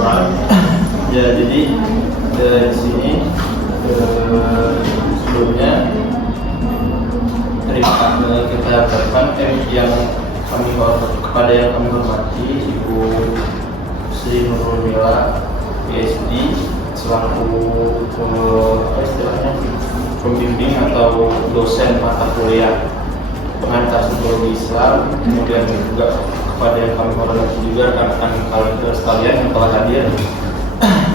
Ya, jadi di sini sebelumnya kita ucapkan yang kepada yang kami hormati Ibu Sri Nurul Mila PhD selaku istilahnya pembimbing atau dosen mata kuliah pengantar psikologi Islam, kemudian juga kepada yang kami hormati juga rekan-rekan kalian sekalian yang telah hadir.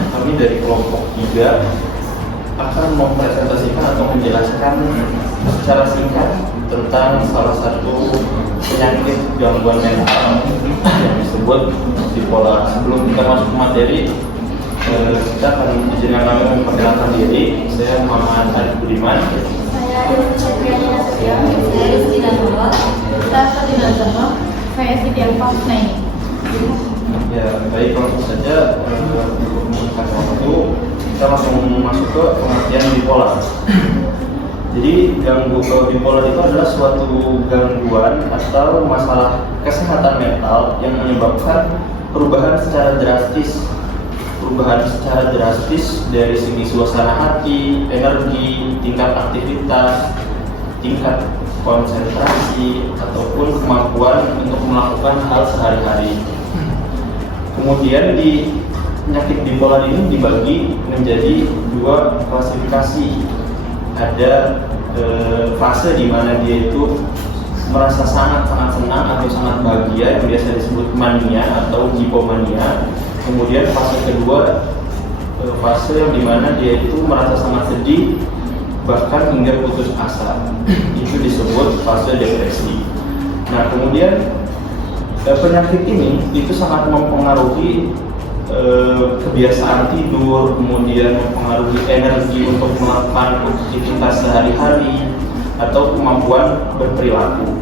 Kami dari kelompok 3 akan mempresentasikan atau menjelaskan secara singkat tentang salah satu penyakit gangguan mental yang disebut bipolar. Sebelum kita masuk ke materi, kita akan izinkan kami memperkenalkan diri. Saya Muhammad Arif Budiman. Saya Cipriani Nasution. Saya Rizky Nanula. Saya Fatina Zahra. Saya Siti Alfasna ini. Ya, baik, langsung saja untuk meningkat waktu kita langsung masuk ke pengertian bipolar. Jadi bipolar itu adalah suatu gangguan atau masalah kesehatan mental yang menyebabkan perubahan secara drastis dari segi suasana hati, energi, tingkat aktivitas, tingkat konsentrasi, ataupun kemampuan untuk melakukan hal sehari-hari. Kemudian di penyakit bipolar ini dibagi menjadi 2 klasifikasi. Ada fase di mana dia itu merasa sangat senang atau sangat bahagia yang biasa disebut mania atau hipomania. Kemudian fase kedua, fase yang dimana dia itu merasa sangat sedih bahkan hingga putus asa. Itu disebut fase depresi. Nah, kemudian penyakit ini itu sangat mempengaruhi kebiasaan tidur, kemudian mempengaruhi energi untuk melakukan aktivitas sehari-hari atau kemampuan berperilaku.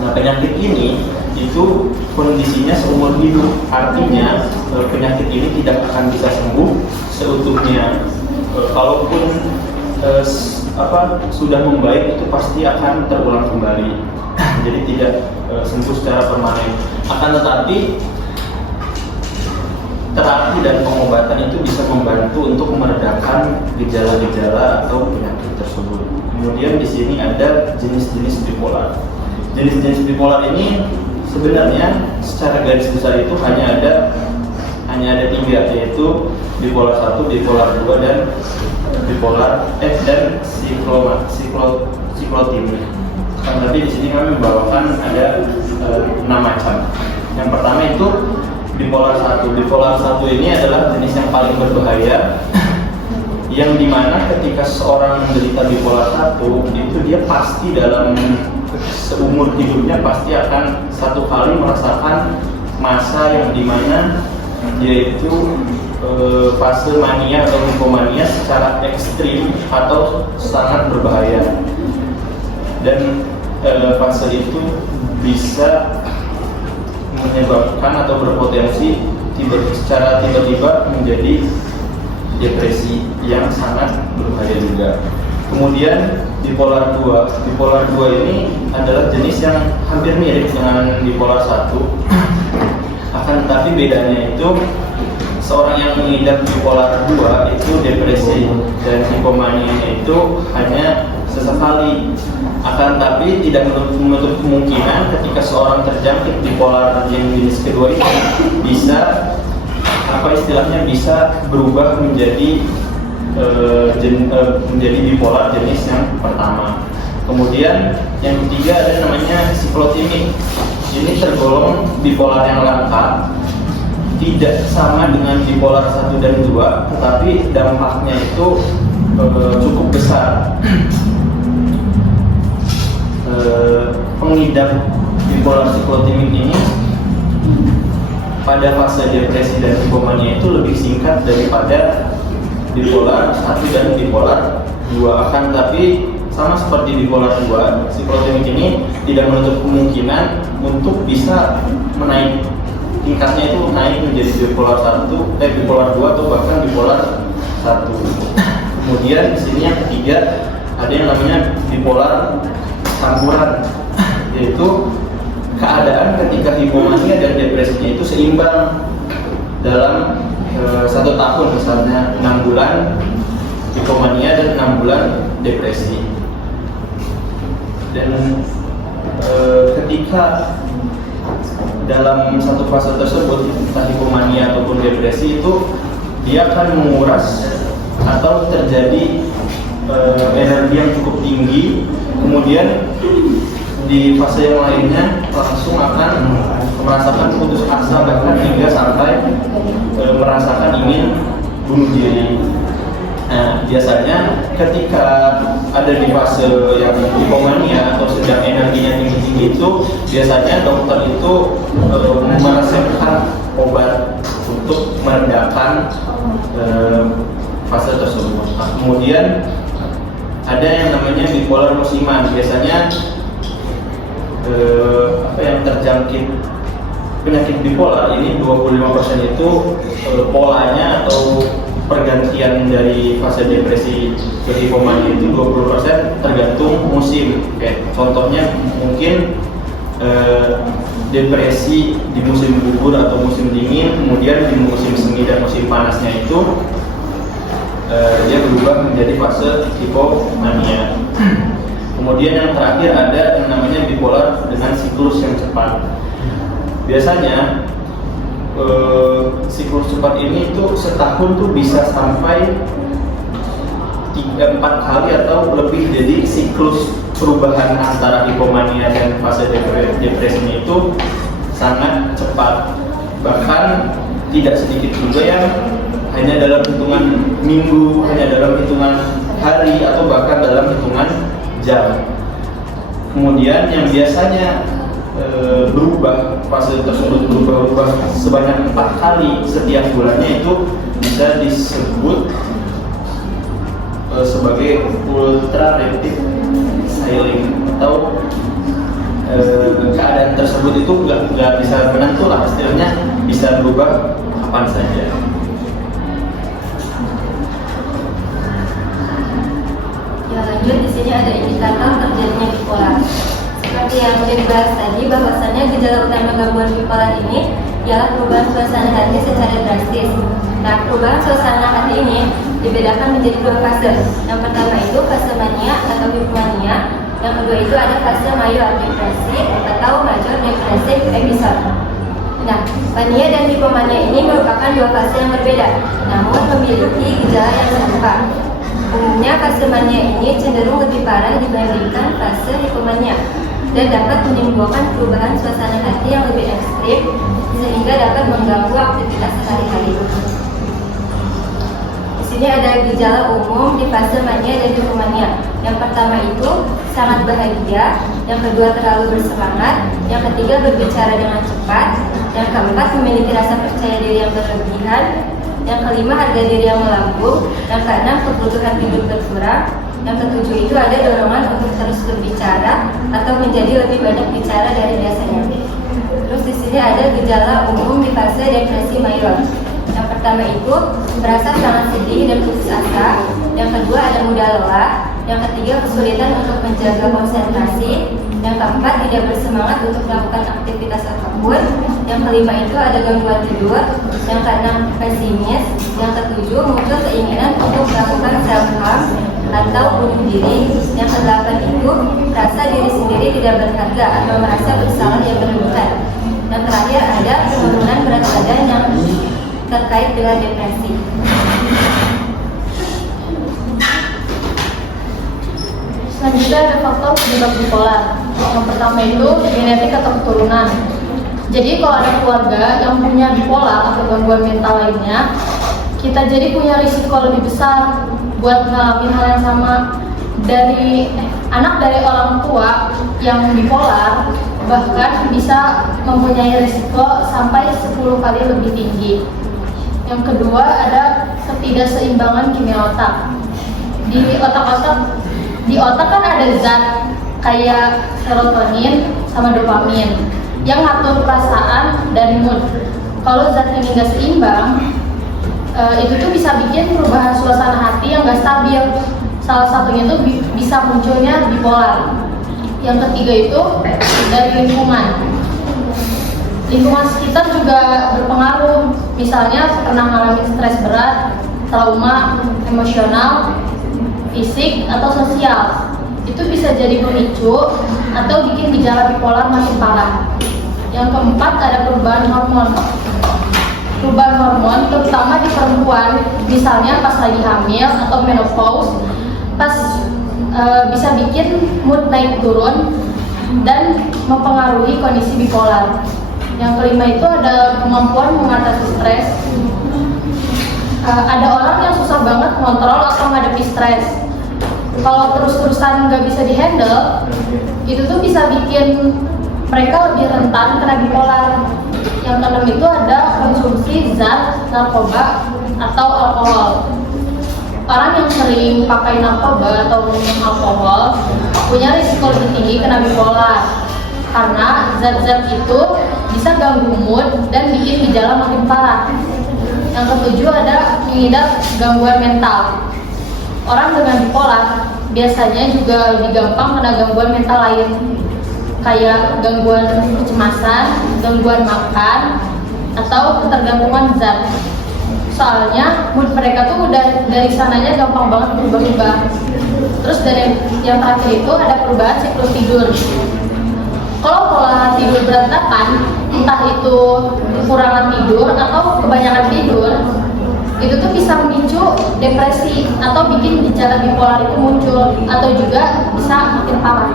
Nah, penyakit ini itu kondisinya seumur hidup, artinya penyakit ini tidak akan bisa sembuh seutuhnya. Kalaupun sudah membaik itu pasti akan terulang kembali. Jadi tidak sembuh secara permanen. Akan tetapi terapi dan pengobatan itu bisa membantu untuk meredakan gejala-gejala atau penyakit tersebut. Kemudian di sini ada jenis-jenis bipolar. Jenis-jenis bipolar ini sebenarnya secara garis besar itu hanya ada 3, yaitu bipolar 1, bipolar 2, dan bipolar dan siklotimik. Tapi di sini kami membawakan ada 6 macam. Yang pertama itu bipolar 1. Bipolar 1 ini adalah jenis yang paling berbahaya, yang dimana ketika seorang menderita bipolar 1 itu dia pasti dalam seumur hidupnya pasti akan satu kali merasakan masa yang dimana dia itu fase mania atau hipomania secara ekstrim atau sangat berbahaya. Dan fase itu bisa menyebabkan atau berpotensi secara tiba-tiba menjadi depresi yang sangat berbahaya juga. Kemudian bipolar 2. Bipolar 2 ini adalah jenis yang hampir mirip dengan bipolar 1. Akan tetapi bedanya itu seorang yang mengidap bipolar 2 itu depresi dan hipomania itu hanya sesekali. Akan tetapi tidak menutup kemungkinan ketika seorang terjangkit bipolar yang jenis kedua ini bisa bisa berubah menjadi bipolar jenis yang pertama. Kemudian yang ketiga ada namanya siklotimik. Ini tergolong bipolar yang langka, tidak sama dengan bipolar 1 dan 2, tetapi dampaknya itu cukup besar. Pengidap bipolar siklotimik ini pada fase depresi dan hipomania itu lebih singkat daripada bipolar 1 dan bipolar 2. Akan tapi sama seperti bipolar 2, siklotimik ini tidak menutup kemungkinan untuk bisa tingkatnya itu naik menjadi bipolar 2 atau bahkan bipolar 1. Kemudian di sini yang ketiga ada yang namanya bipolar campuran, yaitu keadaan ketika hipomania dan depresinya itu seimbang dalam tahun, misalnya 6 bulan hipomania dan 6 bulan depresi. Dan ketika dalam satu fase tersebut, entah hipomania ataupun depresi, itu dia akan menguras atau terjadi energi yang cukup tinggi. Kemudian di fase yang lainnya langsung akan merasakan putus asa, bahkan hingga sampai merasakan ingin bunuh diri. Nah, biasanya ketika ada di fase yang hipomania atau sedang energinya tinggi-tinggi itu, biasanya dokter itu meresepkan obat untuk meredakan fase tersebut. Nah, kemudian ada yang namanya bipolar musiman. Biasanya yang terjangkit penyakit bipolar ini 25% itu polanya atau pergantian dari fase depresi ke hipomania itu 20% tergantung musim. Kayak contohnya mungkin depresi di musim gugur atau musim dingin, kemudian di musim semi dan musim panasnya itu dia berubah menjadi fase hipomania. Kemudian yang terakhir ada yang namanya bipolar dengan siklus yang cepat. Biasanya siklus cepat ini tuh setahun tuh bisa sampai 3-4 kali atau lebih. Jadi siklus perubahan antara hipomania dan fase depresinya itu sangat cepat. Bahkan tidak sedikit juga yang hanya dalam hitungan minggu, hanya dalam hitungan hari, atau bahkan dalam hitungan jam. Kemudian yang biasanya berubah, fase tersebut berubah sebanyak 4 kali setiap bulannya, itu bisa disebut sebagai ultra rapid cycling, atau keadaan tersebut itu nggak bisa menentu lah, istilahnya bisa berubah kapan saja. Ya, lanjut, di sini ada indikator terjadinya bipolar. Seperti yang sudah dibahas tadi, bahwasannya gejala utama gangguan bipolar ini ialah perubahan suasana hati secara drastis. Nah, perubahan suasana hati ini dibedakan menjadi 2 fase. Yang pertama itu fase mania atau hipomania. Yang kedua itu ada fase major depresi atau major depressive episode. Nah, mania dan hipomania ini merupakan 2 fase yang berbeda, namun memiliki gejala yang serupa. Umumnya fase mania ini cenderung lebih parah dibandingkan fase hipomania dan dapat menimbulkan perubahan suasana hati yang lebih ekstrim sehingga dapat mengganggu aktivitas sehari-hari. Di sini ada gejala umum di fase mania dan hipomania. Yang pertama itu sangat bahagia, yang kedua terlalu bersemangat, yang ketiga berbicara dengan cepat, yang keempat memiliki rasa percaya diri yang berlebihan, yang kelima harga diri yang melambung, yang keenam kebutuhan tidur berkurang, yang ketujuh itu ada dorongan untuk terus berbicara atau menjadi lebih banyak bicara dari biasanya. Terus di sini ada gejala umum di fase depresi mayor. Yang pertama itu merasa sangat sedih dan putus asa, yang kedua ada mudah lelah, yang ketiga kesulitan untuk menjaga konsentrasi, yang keempat tidak bersemangat untuk melakukan aktivitas apapun, yang kelima itu ada gangguan tidur, yang keenam pesimis, yang ketujuh muncul keinginan untuk melakukan self harm atau bunuh diri, yang kedelapan itu merasa diri sendiri tidak berharga atau merasa bersalah yang berlebihan, yang terakhir ada penurunan berat badan yang terkait dengan depresi. Selanjutnya ada faktor penyebab bipolar. Yang pertama itu genetik atau keturunan. Jadi kalau ada keluarga yang punya bipolar atau gangguan mental lainnya, kita jadi punya risiko lebih besar buat ngalamin hal yang sama. Dari anak dari orang tua yang bipolar bahkan bisa mempunyai risiko sampai 10 kali lebih tinggi. Yang kedua ada ketidakseimbangan kimia otak. Di otak kan ada zat kayak serotonin sama dopamin yang ngatur perasaan dan mood. Kalau zat ini nggak seimbang, itu tuh bisa bikin perubahan suasana hati yang nggak stabil. Salah satunya tuh bisa munculnya bipolar. Yang ketiga itu dari lingkungan. Lingkungan sekitar juga berpengaruh, misalnya pernah mengalami stres berat, trauma emosional, fisik, atau sosial. Itu bisa jadi pemicu atau bikin gejala bipolar makin parah. Yang keempat, ada perubahan hormon. Perubahan hormon terutama di perempuan, misalnya pas lagi hamil atau menopause, bisa bikin mood naik turun dan mempengaruhi kondisi bipolar. Yang kelima itu ada kemampuan mengatasi stres. Ada orang yang susah banget kontrol atau menghadapi stres. Kalau terus-terusan nggak bisa dihandle, itu tuh bisa bikin mereka lebih rentan kena bipolar. Yang keenam itu ada konsumsi zat, narkoba, atau alkohol. Orang yang sering pakai narkoba atau minum alkohol punya risiko lebih tinggi kena bipolar, karena zat-zat itu bisa ganggu mood dan bikin gejala makin parah. Yang ketujuh ada mengidap gangguan mental. Orang dengan bipolar biasanya juga lebih gampang kena gangguan mental lain, kayak gangguan kecemasan, gangguan makan, atau ketergantungan zat. Soalnya mood mereka tuh udah dari sananya gampang banget berubah-ubah. Terus dari yang terakhir itu ada perubahan siklus tidur. Kalau pola tidur berantakan, entah itu kekurangan tidur atau kebanyakan tidur, itu tuh bisa memicu depresi atau bikin gejala bipolar itu muncul, atau juga bisa makin parah.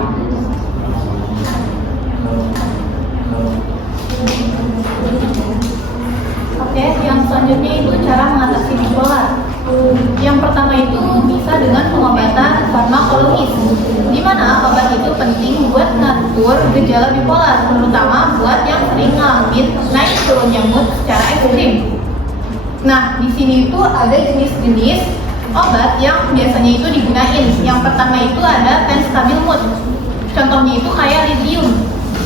Oke, yang selanjutnya itu cara mengatasi bipolar. Yang pertama itu bisa dengan pengobatan farmakologis, di mana obat itu penting buat ngatur gejala bipolar, terutama buat yang sering ngalamin naik turunnya mood secara ekstrim. Nah, di sini itu ada jenis-jenis obat yang biasanya itu digunain. Yang pertama itu ada penstabil mood. Contohnya itu kayak lithium,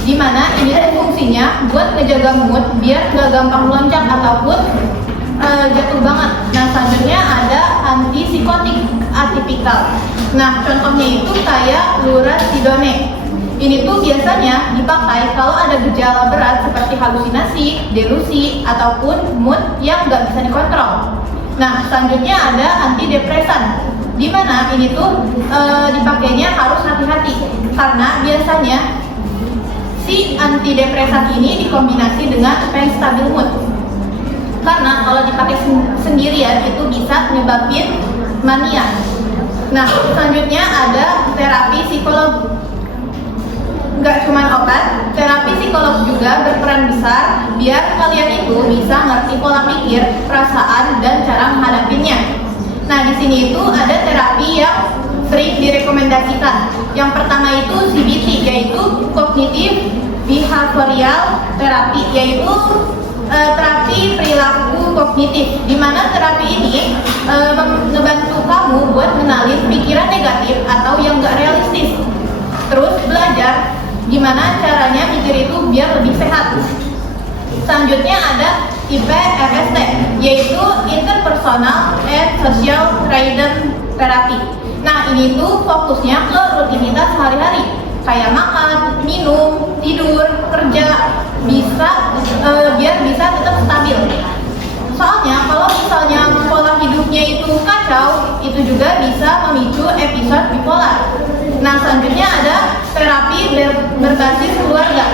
di mana ini fungsinya buat ngejaga mood biar nggak gampang loncat ataupun jatuh banget. Nah, selanjutnya ada antipsikotik atipikal. Nah, contohnya itu kayak lurasidone. Ini tuh biasanya dipakai kalau ada gejala berat seperti halusinasi, delusi, ataupun mood yang nggak bisa dikontrol. Nah, selanjutnya ada antidepresan, di mana ini tuh dipakainya harus hati-hati karena biasanya si antidepresan ini dikombinasi dengan penstabil mood. Karena kalau dipakai sendirian itu bisa nyebabin mania. Nah, selanjutnya ada terapi psikolog. Nggak cuma obat, terapi psikolog juga berperan besar biar kalian itu bisa ngerti pola pikir, perasaan, dan cara menghadapinya. Nah, di sini itu ada terapi yang sering direkomendasikan. Yang pertama itu CBT, yaitu Cognitive Behavioral Therapy, yaitu terapi perilaku kognitif, di mana terapi ini membantu kamu buat mengenalin pikiran negatif atau yang nggak realistis. Terus belajar gimana caranya mikir itu biar lebih sehat. Selanjutnya ada IPRST, yaitu Interpersonal and Social Rhythm Therapy. Nah, ini tuh fokusnya ke rutinitas sehari-hari, kayak makan, minum, tidur, kerja, biar bisa tetap stabil. Soalnya kalau misalnya pola hidupnya itu kacau, itu juga bisa memicu episode bipolar. Nah, selanjutnya ada terapi berbasis keluarga.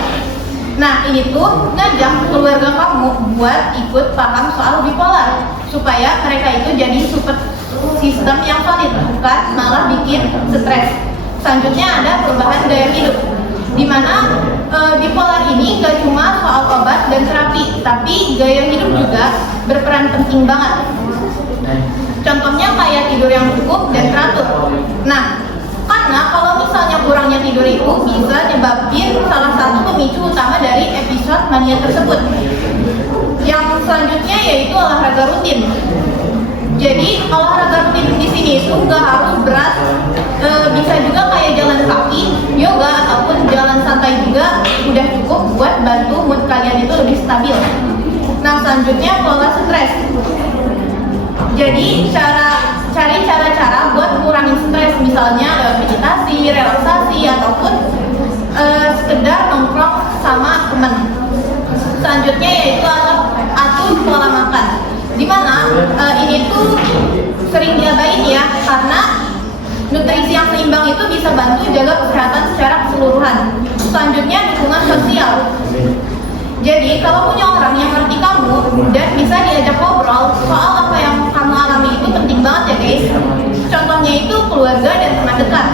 Nah, ini tuh ngajak keluarga kamu buat ikut paham soal bipolar, supaya mereka itu jadi support sistem yang valid, bukan malah bikin stres. Selanjutnya ada perubahan gaya hidup, di mana bipolar ini gak cuma soal obat dan terapi, tapi gaya hidup juga berperan penting banget. Contohnya kayak tidur yang cukup dan teratur. Nah, karena kalau misalnya kurangnya tidur itu bisa nyebabin salah satu pemicu utama dari episode mania tersebut. Yang selanjutnya yaitu olahraga rutin. Jadi olahraga rutin di sini itu nggak harus berat, bisa juga kayak jalan kaki, yoga, ataupun jalan santai juga udah cukup buat bantu mood kalian itu lebih stabil. Nah, selanjutnya pola stres. Jadi cari cara-cara buat ngurangin stres, misalnya meditasi, relaksasi, ataupun sekedar nongkrong sama teman. Selanjutnya yaitu atur pola makan, di mana ini tuh sering diabain ya, karena nutrisi yang seimbang itu bisa bantu jaga kesehatan secara keseluruhan. Selanjutnya dukungan sosial. Jadi kalau punya orang yang ngerti kamu dan bisa diajak ngobrol soal apa yang kamu alami itu penting banget ya guys. Contohnya itu keluarga dan teman dekat.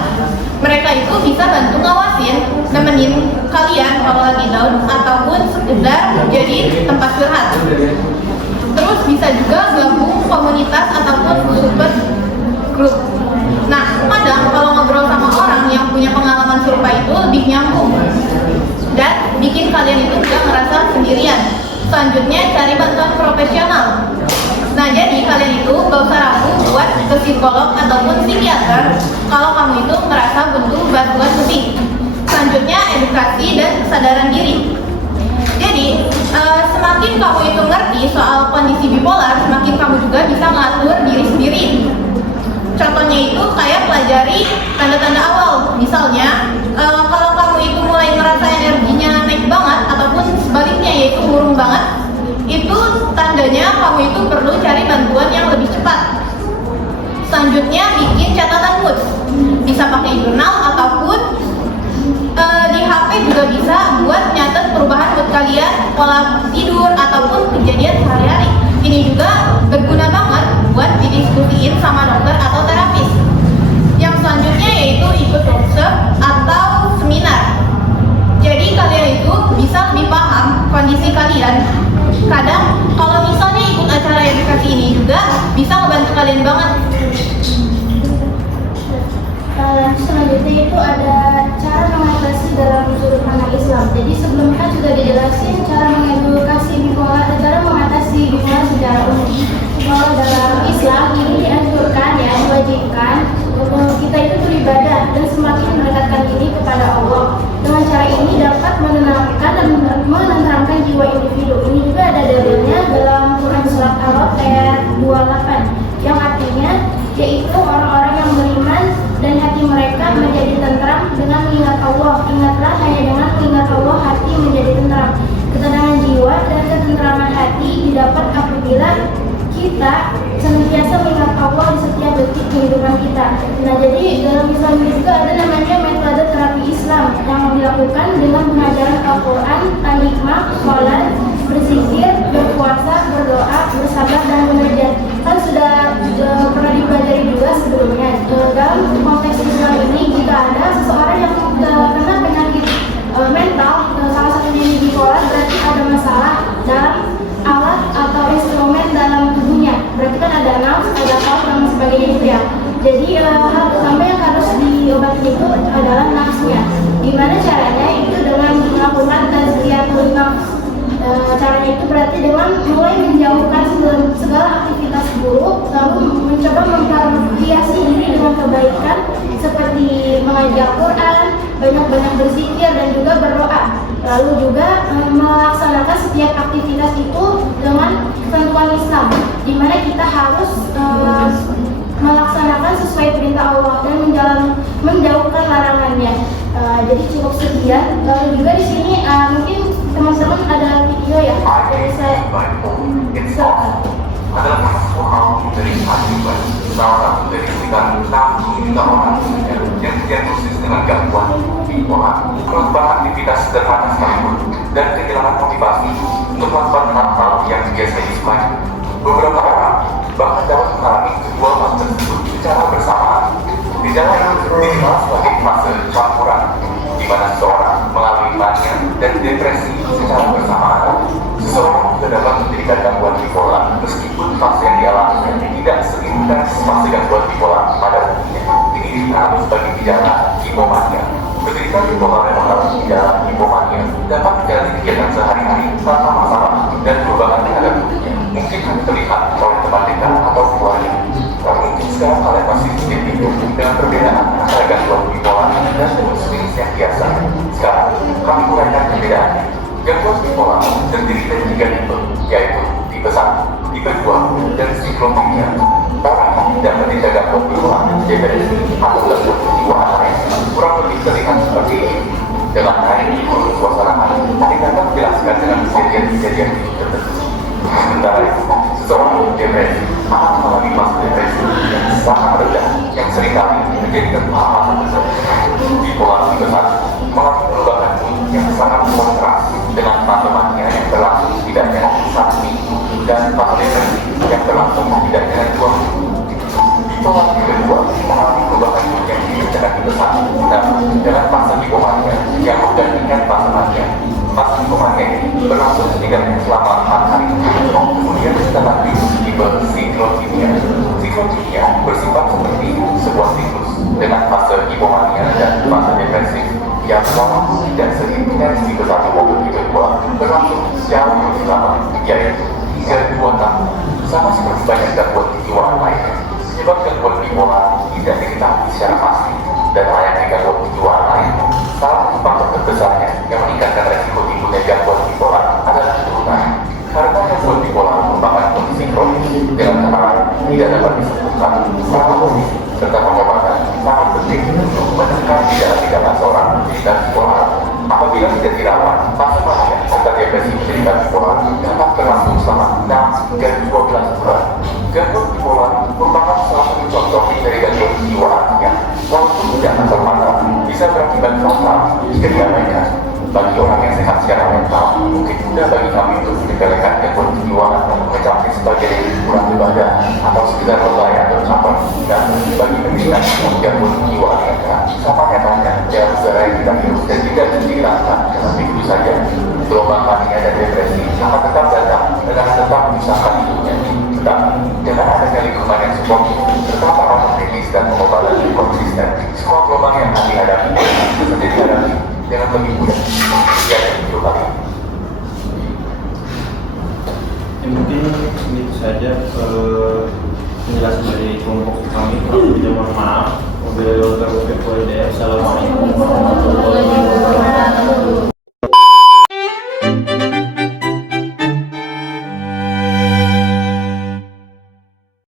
Mereka itu bisa bantu ngawasin, nemenin kalian kalau lagi down ataupun sekedar jadi tempat curhat. Terus bisa juga gabung komunitas ataupun support group. Nah, kadang kalau ngobrol sama orang yang punya pengalaman serupa itu lebih nyambung dan bikin kalian itu tidak merasa sendirian. Selanjutnya cari bantuan profesional. Nah, jadi kalian itu gak usah ragu buat ke psikolog ataupun psikiater kalau kamu itu merasa butuh bantuan lebih. Selanjutnya edukasi dan kesadaran diri. Jadi semakin kamu itu ngerti soal kondisi bipolar, semakin kamu juga bisa mengatur diri sendiri. Contohnya itu kayak pelajari tanda-tanda awal. Misalnya kalau kamu itu mulai merasa energinya naik banget ataupun sebaliknya yaitu murung banget, itu tandanya kamu itu perlu cari bantuan yang lebih cepat. Selanjutnya bikin catatan mood, bisa pakai jurnal ataupun di HP juga bisa buat nyatet perubahan mood kalian, pola tidur ataupun kejadian sehari-hari. Ini juga berguna banget buat didiskusiin sama dokter atau terapis. Yang selanjutnya yaitu ikut workshop atau seminar. Jadi kalian itu bisa lebih paham kondisi kalian. Kadang kalau misalnya ikut acara edukasi ini juga bisa membantu kalian banget. Selanjutnya itu ada cara mengatasi dalam sudut pandang Islam. Jadi sebelumnya juga dijelasin cara mengedukasi bipolar, cara mengatasi bipolar secara umum. Kalau dalam Islam ini dianjurkan ya, diwajibkan kita itu beribadah dan semakin mendekatkan diri kepada Allah. Dengan cara ini dapat menenangkan dan menenteramkan jiwa individu. Ini juga ada dalilnya dalam Quran surat Al-Baqarah ayat 28 yang artinya yaitu orang-orang yang beriman dan hati mereka menjadi tentram dengan mengingat Allah. Ingatlah hanya dengan mengingat Allah hati menjadi tentram. Ketenangan jiwa dan ketentraman hati didapat apabila kita senantiasa mengingat Allah di setiap detik kehidupan kita. Nah, jadi dalam Islam ini juga ada namanya metode terapi Islam yang dilakukan dengan pengajaran Al-Quran, talikmah, sholat, berzikir, berpuasa, berdoa, bersabar, dan mengajar. Kan sudah pernah dipelajari juga sebelumnya. Dalam konteks Islam ini jika ada seseorang yang terkena penyakit mental, salah satunya ini bipolar, berarti ada masalah dalam alat atau instrumen dalam tubuhnya. Berarti kan ada nafs, ada kau dan sebagainya itu ya. Jadi hal pertama yang harus diobati itu adalah nafsnya. Gimana caranya? Itu dengan melakukan tazkiyatun nafs. Caranya itu berarti dengan mulai menjauhkan segala aktivitas buruk, lalu mencoba memperhiasi diri dengan kebaikan seperti mengajar Quran, banyak-banyak berzikir dan juga berdoa. Lalu juga melaksanakan setiap aktivitas itu dengan ketentuan Islam, di mana kita harus melaksanakan sesuai perintah Allah dan menjauhkan larangannya. Jadi cukup sekian. Lalu juga di sini mungkin teman-teman ada video ya. Jadi saya adalah masuk hal dari akibat salah satu dari sekitar 60 juta orang yang didiagnosis dengan gangguan bipolar, melakukan aktivitas sederhana sekalipun dan kehilangan motivasi untuk melakukan hal-hal yang biasa disenangi. Beberapa orang bahkan dapat mengalami kedua fase tersebut secara bersamaan. Gejala ini dikenal sebagai fase campuran, di mana seseorang mengalami mania dan depresi secara bersamaan. Seseorang juga dapat menjadikan gangguan bipolar meskipun fase yang dialami tidak seintens fase gangguan bipolar pada umumnya. Ini dikenal sebagai gejala hipomania. Penderita bipolar yang mengalami gejala hipomania dapat menjalani kegiatan sehari-hari tanpa masalah dan perubahan terhadap tubuhnya mungkin hanya terlihat oleh teman dekat atau keluarga. Namun mungkin sekarang kalian masih sedikit bingung dengan perbedaan antara gangguan bipolar dan mood swings yang biasa. Sekarang kami uraikan perbedaannya. Gangguan bipolar terdiri dari 3 tipe, yaitu tipe 1, tipe 2, dan siklotimia. Orang yang tidak menderita gangguan bipolar, depresi, atau gangguan kejiwaan lain kurang lebih terlihat seperti ini. dengan naik turun suasana hati, ketika kita menjelaskan dengan kejadian-kejadian tertentu. Sementara itu, seseorang depresi akan mengalami masa depresi yang sangat rendah, yang seringkali menjadikan pemahaman tersebut. Bipolar tipe 1 mengalami perubahan mood yang sangat kontras dengan fase mania yang berlangsung setidaknya 1 minggu dan fase depresi yang berlangsung setidaknya 2 minggu. Bipolar tipe 2 mengalami perubahan mood yang mirip dengan tipe 1, namun dengan fase hipomania yang menggantikan fase mania. Fase hipomania ini berlangsung setidaknya selama 4 hari. Kemudian kita lanjut tipe siklotimia. Siklotimia bersifat seperti sebuah siklus dengan fase hipomania dan fase depresif yang selama tidak seintens tipe 1 maupun tipe 2 berlangsung jauh lebih lama, yaitu 3-2 tahun. Sama seperti banyak gangguan kejiwaan lainnya, penyebab gangguan bipolar tidak diketahui secara pasti dan layaknya gangguan kejiwaan lain. Salah satu faktor terbesarnya yang meningkatkan resiko timbulnya gangguan bipolar adalah keturunan. Karena gangguan bipolar merupakan kondisi kronis dengan kepala tidak dapat disembuhkan, farmakologi serta pengobatan sangat penting untuk menekan gejala-gejala seorang penderita bipolar. Apabila tidak dirawat, fase mania serta depresi penderita bipolar dapat berlangsung selama 6 hingga 12 bulan. Gangguan bipolar merupakan salah satu contoh dari gangguan kejiwaan yang walaupun tidak kasat mata bisa berakibat fatal jika diabaikan. Bagi orang yang sehat secara mental, mungkin mudah bagi kami untuk menyepelekan gangguan kejiwaan dan mengecapnya sebagai kurang ibadah atau sekedar lebay atau caper. Dan bagi penderita gangguan kejiwaan yang berat, sama nyatanya dalam udara yang kita hirup dan tidak dihilangkan dengan begitu saja. Gelombang mania dan depresi akan tetap datang dan akan tetap menyusahkan hidupnya. Tetapi dengan adanya lingkungan yang suportif serta perawatan medis dan pengobatan yang konsisten, semua gelombang yang kami hadapi bisa dihadapi dengan lebih mudah. Ya, itu kali. Ya, mungkin itu saja penjelasan dari kelompok kami. Kalau tidak, mohon maaf. Wabillahi taufiq wal hidayah. Assalamualaikum warahmatullahi wabarakatuh.